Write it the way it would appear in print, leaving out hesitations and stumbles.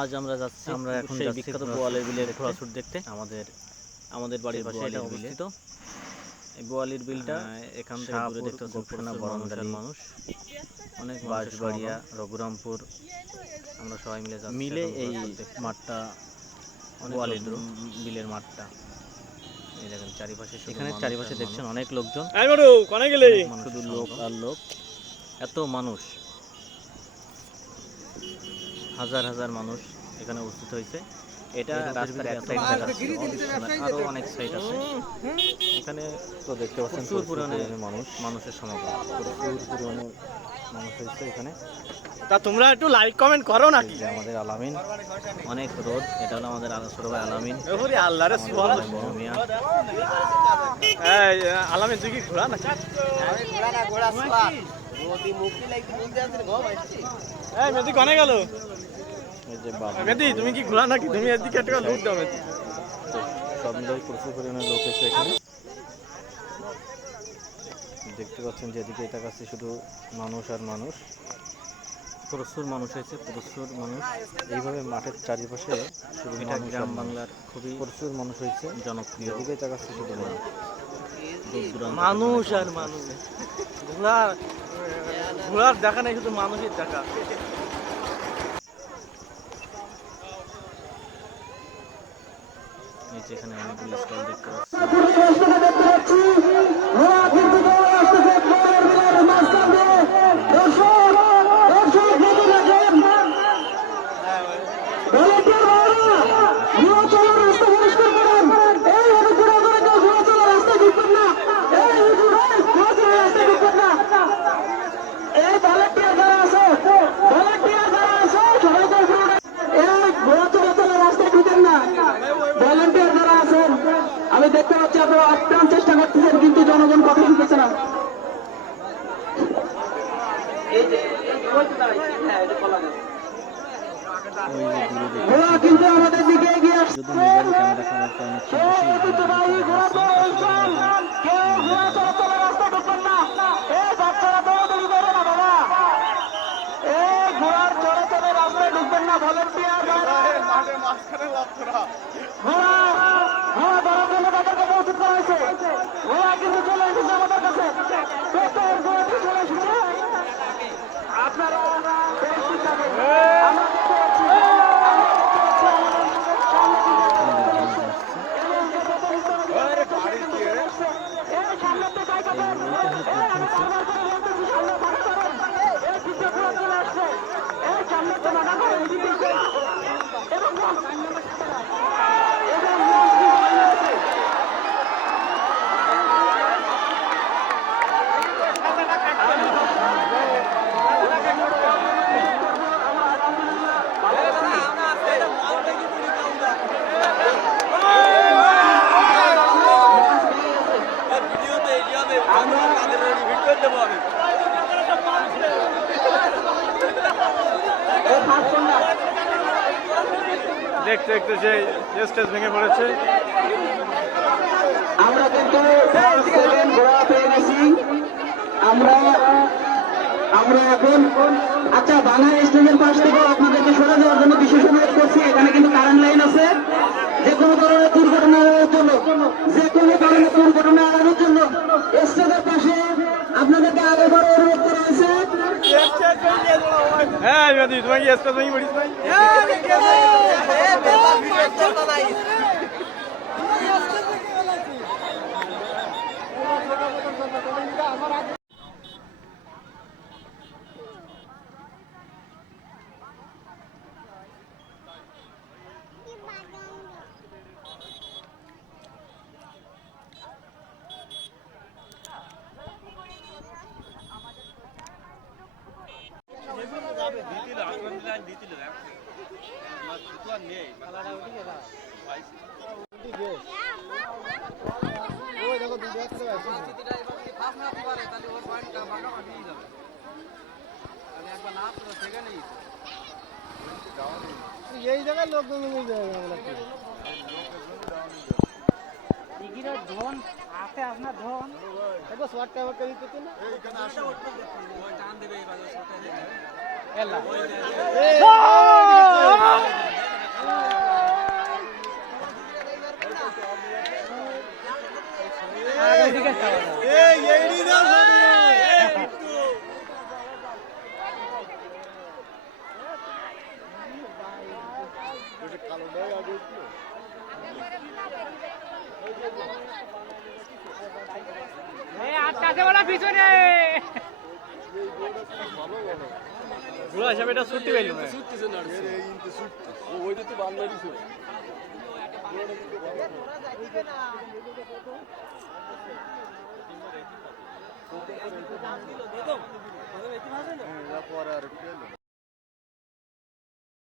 আজ আমরা যাচ্ছি এখন সেই বিখ্যাত বোয়ালের বিলের ঘোড়াছুট দেখতে। আমাদের বাড়ির পাশে এটা অবস্থিত। এই বোয়ালির বিলটা এখান থেকে দূরে দেখতে পাচ্ছেন বরণদালী মানুষ, অনেক বাঁশবাড়িয়া, রঘুরামপুর, আমরা সবাই মিলে যাচ্ছি মিলে এই মাঠটা, বোয়ালির বিলের মাঠটা। এই দেখেন চারিপাশে, এখানে চারিপাশে দেখছেন অনেক লোকজন, শুধু লোক আর লোক, এত মানুষ, হাজার হাজার মানুষ এখানে উপস্থিত হয়েছে। এটা রাস্তার এক সাইড আরো অনেক সাইড আছে। এখানে তো দেখতে পাচ্ছেন প্রচুর পরিমাণে মানুষের সমাগম, প্রচুর পরিমাণে মানুষ হয়েছে এখানে। তা তোমরা একটু লাইক কমেন্ট করো নাকি? আমাদের আলামিন, অনেক রোদ, এটা হলো আমাদের ছোট ভাই আলামিন। আল্লাহরে মিয়া, আলামিন তুই কি ঘোড়া নাকি? মেদি কনে গেল? মেদি তুমি কি ঘোড়া নাকি? তুমি এদিকে একটা লুট দাও মেদি। সব মিলে প্রচুর পরিমাণে লোক এসে এখানে। দেখতে পাচ্ছেন যেদিকে তাকাচ্ছি শুধু মানুষ আর মানুষ, প্রচুর মানুষ হয়েছে, প্রচুর মানুষ। এইভাবে মাঠের চারিপাশে শুধু এটা গ্রাম বাংলার খুবই প্রচুর মানুষ হয়েছে, জনপ্রিয়। যেদিকে তাকাচ্ছি শুধু মানুষ আর মানুষ, ঘোড়ার দেখা নেই, শুধু মানুষের দেখা। যেখানে অনেকগুলো স্টল দেখতে পাচ্ছি। আমি দেখতে পাচ্ছি আপনারা আপ্রাণ চেষ্টা করতেছেন, কিন্তু জনগণ কথা শুনতেছে না। ঘোড়া কিন্তু আমাদের দিকে এগিয়ে আসছে। ঘোড়ার চড়ে চড়ে রাস্তায় ঢুকবেন না, ভলেন্টিয়ার তাদেরকে মজুদ করা হয়েছে। ঘোড়া কিন্তু চলে এসেছে আমাদের কাছে, চলে এসেছে। আপনারা দেখতে দেখতে সেই স্টেজ ভেঙে পড়েছে। আমরা কিন্তু ঘোড়া পেয়ে গেছি। আমরা এখন আচ্ছা বাংলা স্টেজের পাশ থেকে আপনাদেরকে সরে যাওয়ার জন্য বিশেষ অনুরোধ করছি। এখানে কিন্তু কারেন্ট লাইন আছে, যে কোনো ধরনের দুর্ঘটনা এড়ানোর জন্য, যে কোনো ধরনের দুর্ঘটনা এড়ানোর জন্য স্টেজের পাশে আপনাদেরকে আগেবার অনুরোধ করা হয়েছে। হ্যাঁ তোমার কি স্টেজ ভেঙে পড়িস ভাই? এই জায়গায় লোকজন ধন আছে, আপনার ধন একবার শর্ট টাইম করে দিতে না। ঘোড়া হিসাবে এটা ছুটতে পাইলো না ওইটা তো বাংলাদেশ পরে আর